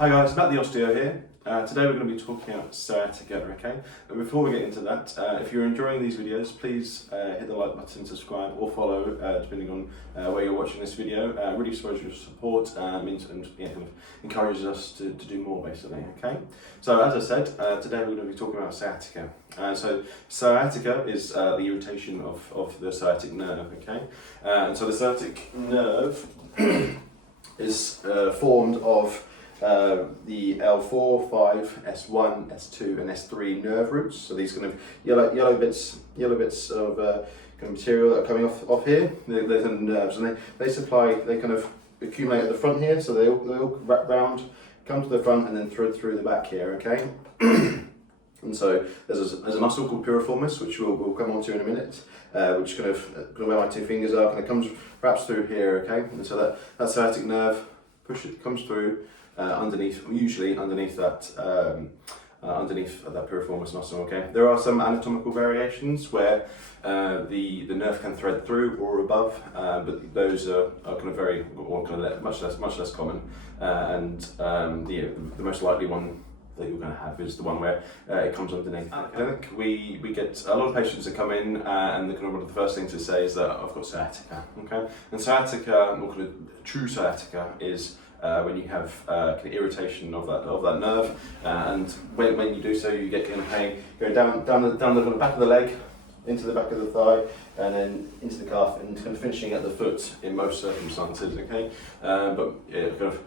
Hi guys, Matt the Osteo here. Today we're going to be talking about sciatica, okay? But before we get into that, if you're enjoying these videos, please hit the like button, subscribe or follow, depending on where you're watching this video. Really shows your support and kind of encourages us to do more basically, okay? So as I said, today we're going to be talking about sciatica. So sciatica is the irritation of the sciatic nerve, okay? And so the sciatic nerve is formed of the L4, 5, S1, S2 and S3 nerve roots. So these kind of yellow bits of kind of material that are coming off here, they're the nerves, and they kind of accumulate at the front here, so they all wrap round, come to the front and then through the back here, okay? And so there's a muscle called piriformis, which we'll come on to in a minute, which kind of where my two fingers are, kind of wraps through here, okay? And so that sciatic nerve comes through usually underneath that piriformis muscle. Okay, there are some anatomical variations where the nerve can thread through or above, but those are kind of much less common. The most likely one that you're going to have is the one where it comes underneath. I think we get a lot of patients that come in and one of the first things to say is that I've got sciatica. Okay, and sciatica, or kind of true sciatica, is when you have kind of irritation of that nerve, and when you do so, you get kind of pain going down the back of the leg, into the back of the thigh, and then into the calf, and kind of finishing at the foot in most circumstances. Okay, but yeah, kind of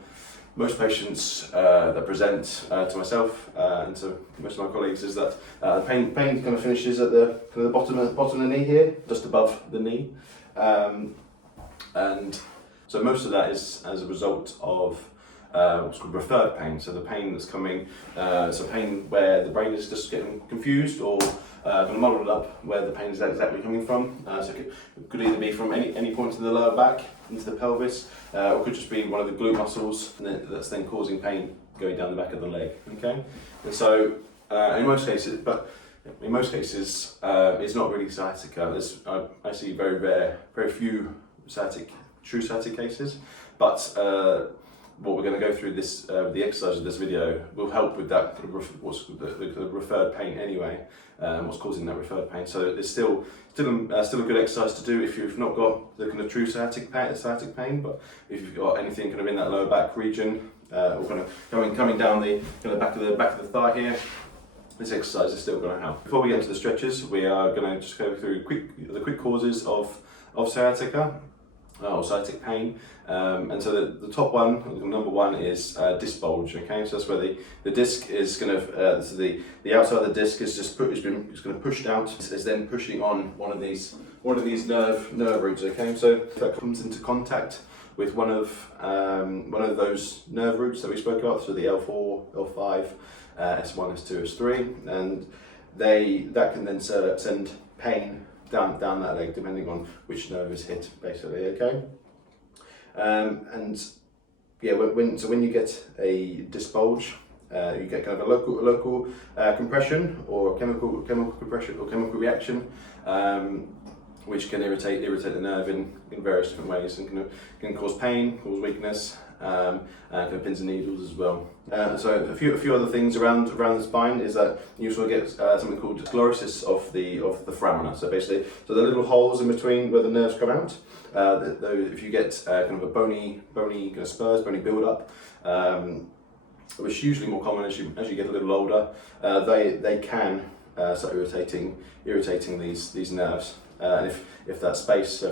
most patients that present to myself and to most of my colleagues is that the pain kind of finishes at the bottom of the knee here, just above the knee, and so most of that is as a result of what's called referred pain. So the pain that's coming, so pain where the brain is just getting confused or kind of muddled up where the pain is exactly coming from. So it could either be from any point in the lower back into the pelvis, or it could just be one of the glute muscles, and that's then causing pain going down the back of the leg. Okay, and so in most cases, it's not really sciatica. I see very few true sciatic cases, but what we're going to go through the exercise of this video will help with that kind of what's the referred pain anyway, what's causing that referred pain. So it's still a good exercise to do if you've not got the kind of true sciatic pain, but if you've got anything kind of in that lower back region, or kind of coming down the kind of back of the thigh here, this exercise is still going to help. Before we get into the stretches, we are going to just go through the quick causes of sciatica. Or sciatic pain, and so the top one, number one, is disc bulge. Okay, so that's where the disc is kind of so the outside of the disc is it's kind of pushed out. It's then pushing on one of these nerve roots. Okay, so if that comes into contact with one of those nerve roots that we spoke about, so the L4, L5, S1, S2, S3, and that can then send pain down that leg, depending on which nerve is hit, basically. Okay, and yeah, when you get a disc bulge, you get kind of a local compression or chemical compression or chemical reaction, which can irritate the nerve in various different ways, and can cause pain, cause weakness, and kind of pins and needles as well. So a few other things around the spine is that you also get something called sclerosis of the foramina. So basically, the little holes in between where the nerves come out. If you get kind of a bony kind of spurs, bony build up, which is usually more common as you get a little older, they can start irritating these nerves. And if that space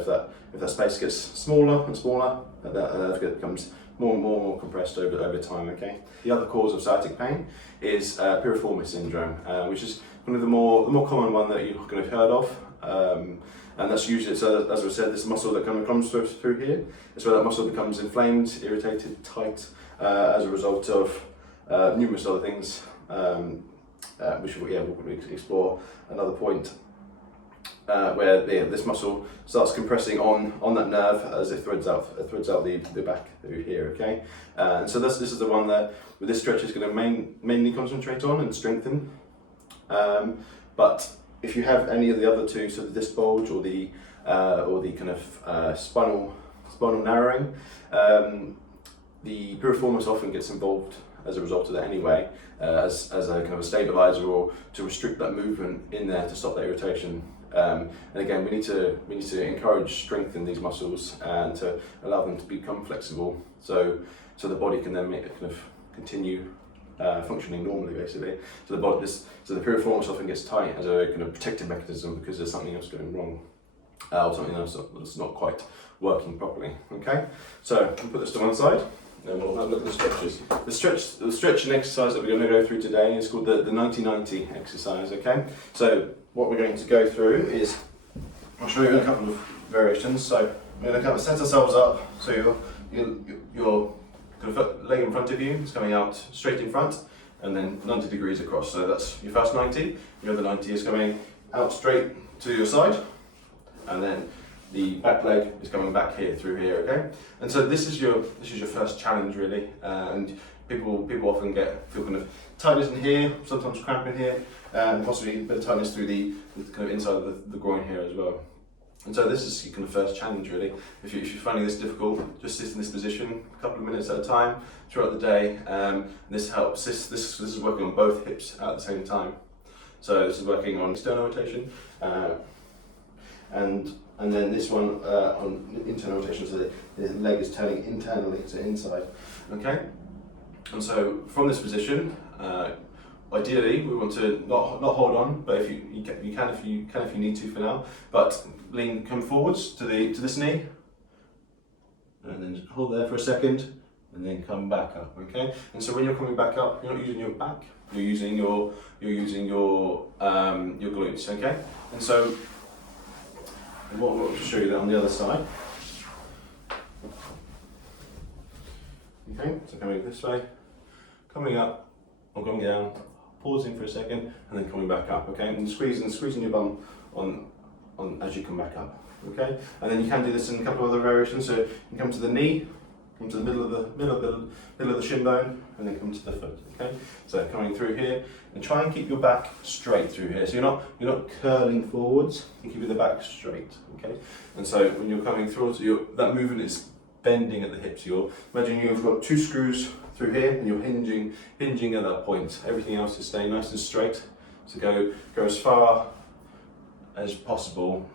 gets smaller and smaller, that nerve becomes more and more compressed over time. Okay. The other cause of sciatic pain is Piriformis Syndrome, which is one of the more common one that you've kind of heard of, and that's usually, so as I said, this muscle that kind of comes through here. It's where that muscle becomes inflamed, irritated, tight, as a result of numerous other things, which we'll explore another point. Where this muscle starts compressing on that nerve as it threads out the back through here. Okay, and so this is the one that this stretch is going to mainly concentrate on and strengthen. But if you have any of the other two, so the disc bulge or the kind of spinal narrowing, the piriformis often gets involved as a result of that anyway, as a kind of a stabilizer, or to restrict that movement in there to stop that irritation. And again, we need to encourage strength in these muscles and to allow them to become flexible, so the body can then kind of continue functioning normally, basically. So the piriformis often gets tight as a kind of protective mechanism because there's something else going wrong, or something else that's not quite working properly. Okay, so we'll put this to one side. And we'll have a look at the stretches. The stretching exercise that we're going to go through today is called the 90-90 exercise. Okay, so what we're going to go through is, I'll show you a couple of variations. So we're going to kind of set ourselves up so your kind of leg in front of you is coming out straight in front, and then 90 degrees across. So that's your first 90. Your other 90 is coming out straight to your side, and then the back leg is coming back here through here, okay? And so this is your first challenge, really, and people often feel kind of tightness in here, sometimes cramp in here, and possibly a bit of tightness through the kind of inside of the groin here as well. And so this is your kind of first challenge, really. If you're finding this difficult, just sit in this position a couple of minutes at a time throughout the day. This helps. This is working on both hips at the same time. So this is working on external rotation, and then this one on internal rotation, so the leg is turning internally to inside. Okay, and so from this position, ideally we want to not hold on, but if you can if you need to for now. But come forwards to this knee, and then hold there for a second, and then come back up. Okay, and so when you're coming back up, you're not using your back, you're using your glutes. Okay, and so we'll show you that on the other side. Okay, so coming this way, coming up, or going down, pausing for a second, and then coming back up. Okay, and squeezing your bum on as you come back up. Okay, and then you can do this in a couple of other variations. So you can come to the knee, come to the middle of the shin bone, and then come to the foot. Okay, so coming through here, and try and keep your back straight through here. So you're not curling forwards. You keep the back straight. Okay, and so when you're coming through, that movement is bending at the hips. Imagine you've got two screws through here, and you're hinging at that point. Everything else is staying nice and straight. So go as far as possible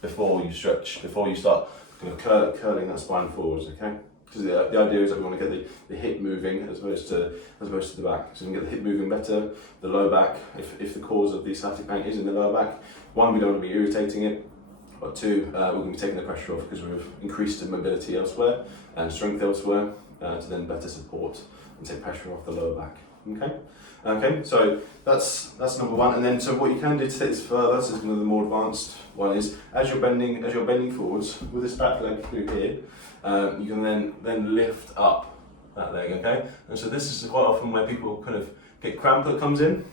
before you stretch, before you start kind of curling that spine forwards. Okay. Because the idea is that we want to get the hip moving as opposed to the back. So we can get the hip moving better, the lower back, if the cause of the sciatic pain is in the lower back. One, we don't want to be irritating it, but two, we're going to be taking the pressure off because we've increased the mobility elsewhere and strength elsewhere to then better support and take pressure off the lower back. Okay, so that's number one. And then so what you can do to take this further, so this is one of the more advanced one, is as you're bending forwards with this back leg through here, you can then lift up that leg. Okay, and so this is quite often where people kind of get cramp that comes in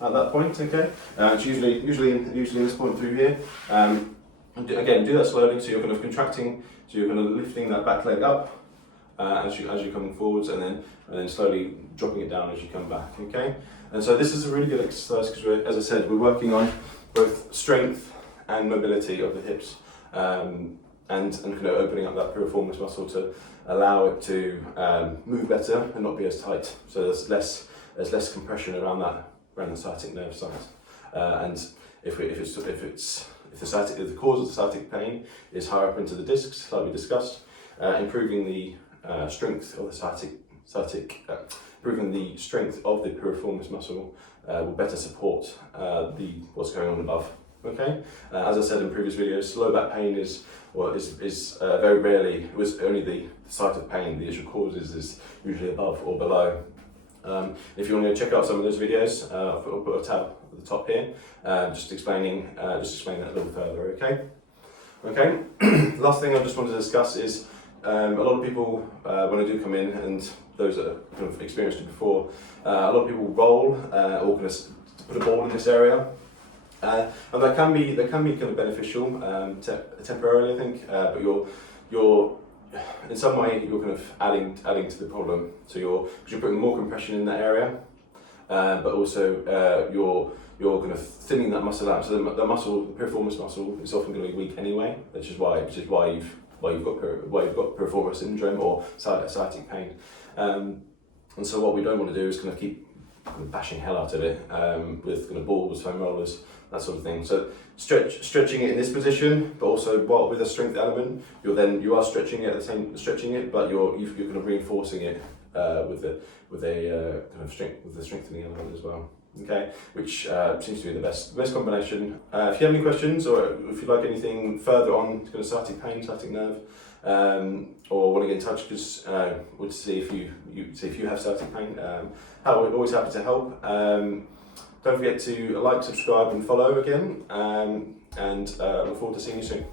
at that point. Okay, it's usually in this point through here. And again, do that slowly. So you're kind of contracting, so you're kind of lifting that back leg up as you're coming forwards, and then slowly dropping it down as you come back. Okay, and so this is a really good exercise because, as I said, we're working on both strength and mobility of the hips, and kind of opening up that piriformis muscle to allow it to move better and not be as tight. So there's less compression around the sciatic nerve site. And if the cause of the sciatic pain is higher up into the discs, like we discussed, improving the strength of the improving the strength of the piriformis muscle will better support what's going on above. Okay, as I said in previous videos, low back pain is very rarely, it was only the site of pain. The issue causes is usually above or below. If you want to check out some of those videos, I'll put a tab at the top here, just explaining that a little further. Okay. Last thing I just wanted to discuss is a lot of people when they do come in, and those that have kind of experienced it before, a lot of people roll or kind of put a ball in this area. And that can be kind of beneficial temporarily, I think, but you're in some way you're kind of adding to the problem. So you're putting more compression in that area, but also you're kind of thinning that muscle out. So the piriformis muscle is often going to be weak anyway, which is why you've got Piriformis Syndrome or sciatic pain. And so what we don't want to do is kind of keep bashing hell out of it with kind of balls, foam rollers, that sort of thing. So stretching it in this position, but also with a strength element, you are stretching it, but you're kind of reinforcing it with a kind of strengthening element as well. Okay, which seems to be the best combination. If you have any questions, or if you'd like anything further on kind of sciatic pain, sciatic nerve, or want to get in touch because we'll see if you have sciatic pain, we're always happy to help. Don't forget to like, subscribe and follow again, and look forward to seeing you soon.